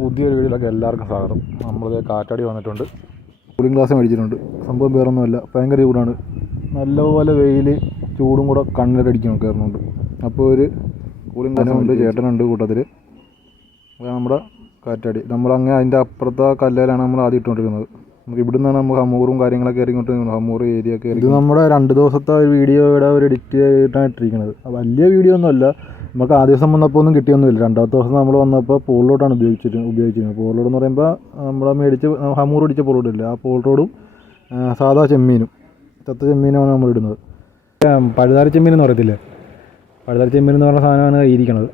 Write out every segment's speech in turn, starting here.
പുതിയൊരു വീഡിയോയിലൊക്കെ എല്ലാവർക്കും സ്വാഗതം. നമ്മളിത് കാറ്റാടി വന്നിട്ടുണ്ട്, കൂളിംഗ് ഗ്ലാസ് മേടിച്ചിട്ടുണ്ട്. സംഭവം വേറൊന്നുമല്ല, ഭയങ്കര ചൂടാണ്. നല്ലപോലെ വെയിൽ ചൂടും കൂടെ കണ്ണിലടിക്കണം കയറുന്നുണ്ട്. അപ്പോൾ ഒരു കൂളിംഗ് ഗ്ലാസ് ഉണ്ട്, ചേട്ടനുണ്ട് കൂട്ടത്തിൽ. നമ്മുടെ കാറ്റാടി നമ്മളങ്ങനെ അതിൻ്റെ അപ്പുറത്തെ കല്ലേലാണ് നമ്മൾ ആദ്യം ഇട്ടുകൊണ്ടിരിക്കുന്നത്. നമുക്ക് ഇവിടെ നിന്നാണ് നമ്മൾ ഹമ്മൂറും കാര്യങ്ങളൊക്കെ ഇറങ്ങിക്കൊണ്ടിരിക്കുന്നത്. ഹമ്മൂർ ഏരിയ ഒക്കെ ഇത് നമ്മുടെ 2 ദിവസത്തെ ഒരു വീഡിയോയുടെ ഒരു എഡിറ്റ് ചെയ്തിട്ടാണ് ഇട്ടിരിക്കുന്നത്. വലിയ വീഡിയോ ഒന്നുമല്ല, നമുക്ക് ആദ്യ ദിവസം വന്നപ്പോൾ ഒന്നും കിട്ടിയൊന്നുമില്ല. 2ാമത്തെ ദിവസം നമ്മൾ വന്നപ്പോൾ പോൾ റോഡാണ് ഉപയോഗിച്ചിരുന്നത്. പോൾ റോഡ് എന്ന് പറയുമ്പോൾ നമ്മളെ മേടിച്ച് ഹമ്മൂർ അടിച്ച പോൾ റോഡില്ല, ആ പോൾ റോഡും സാധാ ചെമ്മീനും, ചത്ത ചെമ്മീനുമാണ് നമ്മൾ ഇടുന്നത്. പഴുതാര ചെമ്മീൻ എന്ന് പറയത്തില്ലേ, പഴുതാര ചെമ്മീൻ എന്ന് പറഞ്ഞ സാധനമാണ് ഇരിക്കണത്.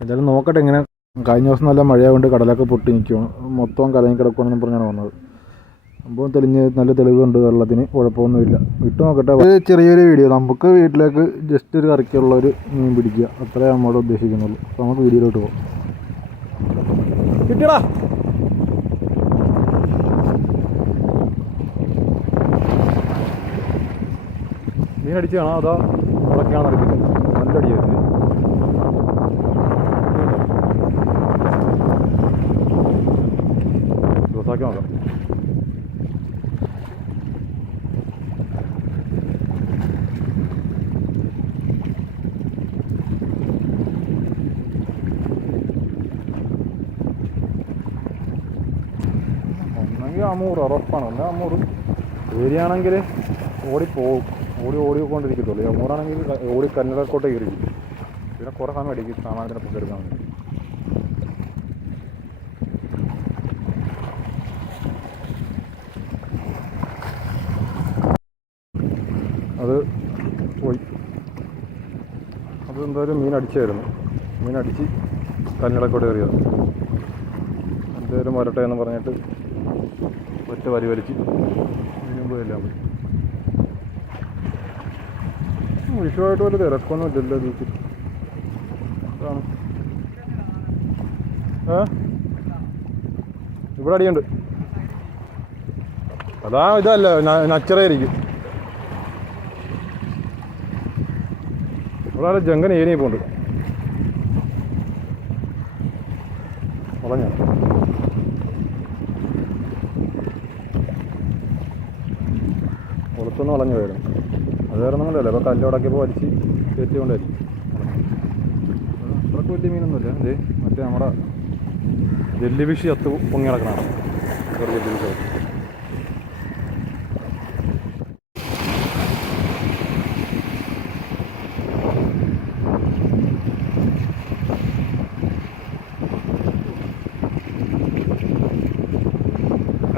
എന്തായാലും നോക്കട്ടെ എങ്ങനെ. കഴിഞ്ഞ ദിവസം നല്ല മഴയായതുകൊണ്ട് കടലൊക്കെ പൊട്ടി നിൽക്കുകയാണ്, മൊത്തം കലങ്ങി കിടക്കുകയാണെന്ന് പറഞ്ഞാണ് വന്നത്. സംഭവം തെളിഞ്ഞ് നല്ല തെളിവുണ്ട്, വെള്ളത്തിന് കുഴപ്പമൊന്നുമില്ല. ഇട്ട് നോക്കട്ടെ. ഒരു ചെറിയൊരു വീഡിയോ, നമുക്ക് വീട്ടിലേക്ക് ജസ്റ്റ് ഒരു കറിക്കുള്ളൊരു മീൻ പിടിക്കുക, അത്രേ നമ്മളോട് ഉദ്ദേശിക്കുന്നുള്ളൂ. അപ്പോൾ നമുക്ക് വീഡിയോയിലോട്ട് പോകാം. കിട്ടിയടാ മീൻ അടിച്ചാണോ അതോ ഉടക്കാണ് നടക്കുന്നത്? നല്ല അടിയായിരുന്നു. ദിവസമാക്കി നോക്കാം. അമൂറ് ഉറപ്പാണ്. ഒന്ന് അമൂറ് ഏരിയാണെങ്കിൽ ഓടിപ്പോവും, ഓടിക്കൊണ്ടിരിക്കത്തുള്ളൂ. അമൂറാണെങ്കിൽ ഓടി കന്നഡക്കോട്ടെ കയറിയിരിക്കും. പിന്നെ കുറേ സമയം അടിക്കും സാമാനത്തിനെ പൊക്കെടുക്കാൻ വേണ്ടി. അത് പോയി. അത് എന്തായാലും മീൻ അടിച്ചായിരുന്നു. മീൻ അടിച്ച് കന്നഡക്കോട്ടെ കയറിയത്. എന്തായാലും വരട്ടെ എന്ന് പറഞ്ഞിട്ട് ഒറ്റ വലിച്ച് മീനും എല്ലാം പോയി. വിഷയമായിട്ട് വല്ല തിരക്കൊന്നും ഇല്ലല്ലോ ബീച്ചിൽ. അതാണ് ഇവിടെ അടിയുണ്ട്. അതാ ഇതല്ല നച്ചറായിരിക്കും. ഇവിടെ ജങ്കൻ ഏരിയ പോണ്ട് വളഞ്ഞ പുറത്തൊന്നും വളഞ്ഞു പോയാലും അത് വേറെ ഒന്നുമില്ലല്ലോ. അപ്പോൾ കല്ലോടക്കിയപ്പോൾ വലിച്ച് കയറ്റി കൊണ്ടായിരിക്കും. അത്രയ്ക്ക് വലിയ മീനൊന്നുമില്ല. ഇത് മറ്റേ നമ്മുടെ ജെല്ലി ഫിഷ് ചത്ത് പൊങ്ങി കിടക്കണതാണ്. ജെല്ലി ഫിഷ്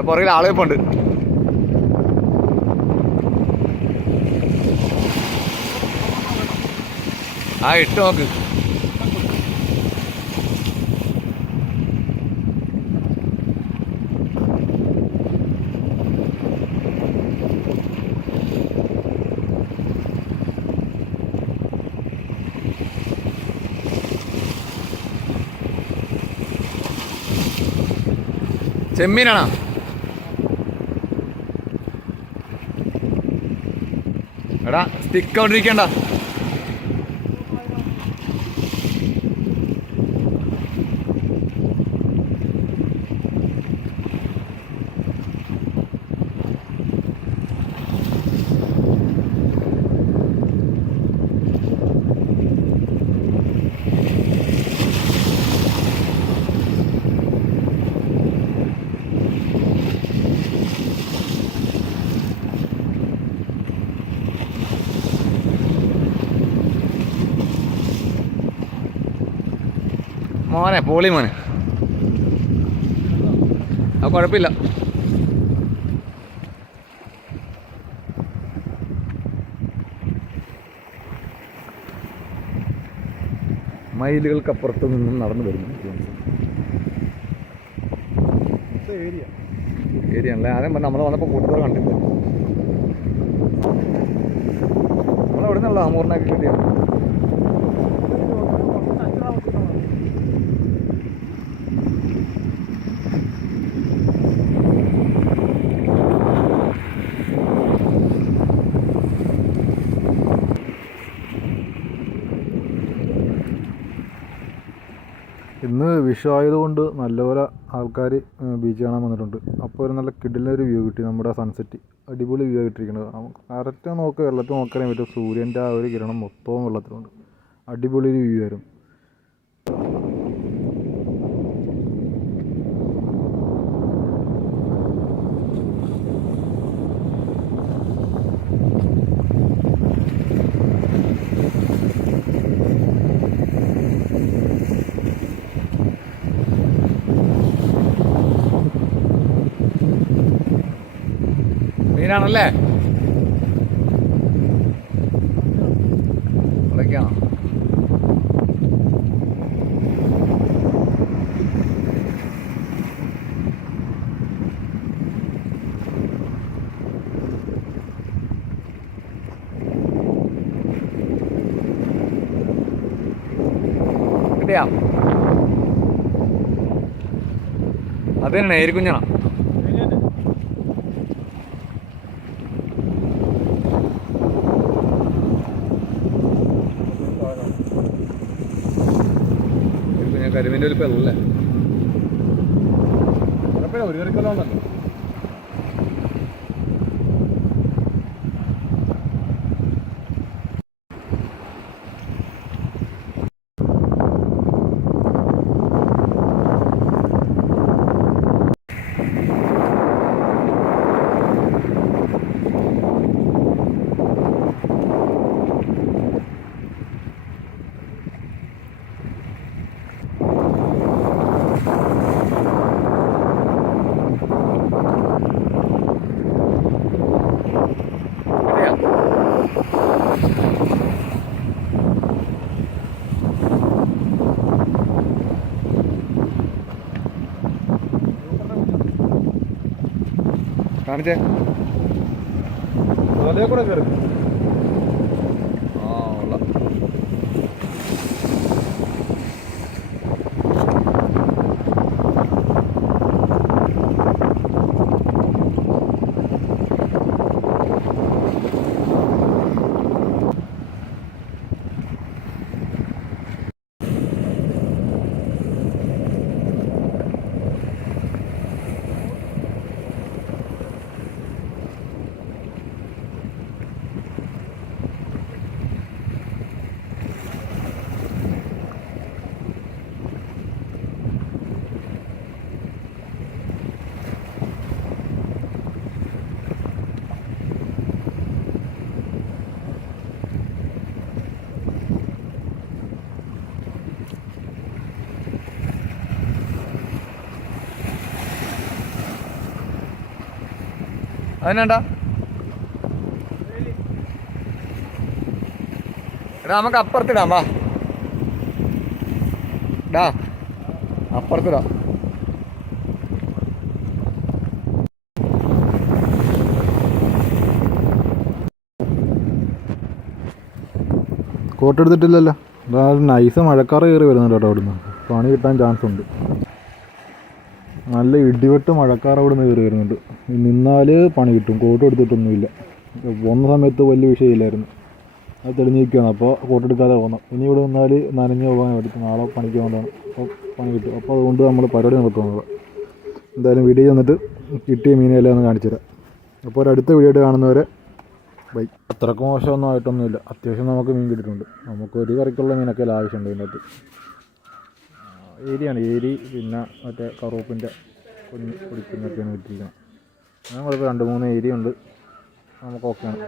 പുറകിൽ ആളുകളുണ്ട്. ആ ഇട്ട് നോക്ക്. ചെമ്മീനാണോ? എടാ സ്റ്റിക്ക് കൊണ്ടിരിക്കണ്ട. മോനെ പോളി മോനെ, ആ കുഴപ്പമില്ല. മൈലുകൾക്കപ്പുറത്ത് നിന്നും നടന്നു വരുന്നു ഏരിയ അല്ലേ. ആദ്യം നമ്മൾ വന്നപ്പോൾ കൂട്ടുകാർ കണ്ടില്ല. നമ്മളെവിടെ നിന്നുള്ള അമൂറിനൊക്കെ കിട്ടിയാണ്. ഇന്ന് വിഷു ആയതുകൊണ്ട് നല്ലപോലെ ആൾക്കാർ ബീച്ച് കാണാൻ വന്നിട്ടുണ്ട്. അപ്പോൾ ഒരു നല്ല കിടിലൊരു വ്യൂ കിട്ടി. നമ്മുടെ സൺസെറ്റ് അടിപൊളി വ്യൂ ആയിട്ടിരിക്കുന്നത്. നമുക്ക് കറക്റ്റ് നോക്കുക, വെള്ളത്തിൽ നോക്കാനേ പറ്റും. സൂര്യൻ്റെ ആ ഒരു കിരണം മൊത്തവും വെള്ളത്തിലുണ്ട്. അടിപൊളി ഒരു വ്യൂ ആയിരുന്നു. മീനാണല്ലേ? വിളിക്കണം. കിട്ടിയാ? അത് തന്നെ ഏരിക്കുഞ്ഞാണ്. കരിമീൻ്റെ വലിപ്പമല്ലേ? ഒരു കറിക്കൊല്ലോ ഉണ്ടല്ലോ. കാണിച്ചേ. അതേ കൂടെ കയറി. ആ ഉള്ള അതിനെന്താ? എടാ നമുക്ക് അപ്പുറത്തിടാം. വാ ഡാ, അപ്പുറത്തിടാം. കോട്ട് എടുത്തിട്ടില്ലല്ലോ. നൈസ് മഴക്കാറ് കയറി വരുന്നുണ്ട് കേട്ടോ. അവിടുന്ന് പണി കിട്ടാൻ ചാൻസ് ഉണ്ട്. നല്ല ഇടിവെട്ട് മഴക്കാർ അവിടെ നിന്ന് കയറി വരുന്നുണ്ട്. നിന്നാൽ പണി കിട്ടും. കോട്ട് എടുത്തിട്ടൊന്നുമില്ല. പോകുന്ന സമയത്ത് വലിയ വിഷയമില്ലായിരുന്നു. അത് തെളിഞ്ഞിരിക്കുകയാണ്. അപ്പോൾ കോട്ട് എടുക്കാതെ പോകണം. ഇനി ഇവിടെ നിന്നാൽ നനഞ്ഞ് പോകാൻ പറ്റും. നാളെ പണിക്ക് പോകേണ്ടതാണ്. അപ്പോൾ പണി കിട്ടും. അപ്പോൾ അതുകൊണ്ട് നമ്മൾ പരിപാടി നടത്തുന്നത്. എന്തായാലും വീഡിയോ വന്നിട്ട് കിട്ടിയ മീനെല്ലാം ഒന്ന് കാണിച്ചു തരാം. അപ്പോൾ ഒരടുത്ത വീഡിയോ കാണുന്നവരെ ബൈ. അത്രക്ക് മോശമൊന്നും ആയിട്ടൊന്നുമില്ല. അത്യാവശ്യം നമുക്ക് മീൻ കിട്ടിയിട്ടുണ്ട്. നമുക്ക് ഒരു കറിക്കുള്ള മീനൊക്കെ ആവശ്യമുണ്ട് ഇതിനകത്ത്. ഏരിയാണ് ഏരി, പിന്നെ മറ്റേ കറുപ്പിൻ്റെ കുഞ്ഞ് പിടിക്കുന്നൊക്കെയാണ് കിട്ടിയിരിക്കുന്നത്. ഞങ്ങളിപ്പോൾ 2-3 ഏരിയ ഉണ്ട്. നമുക്ക് ഓക്കെയാണ്.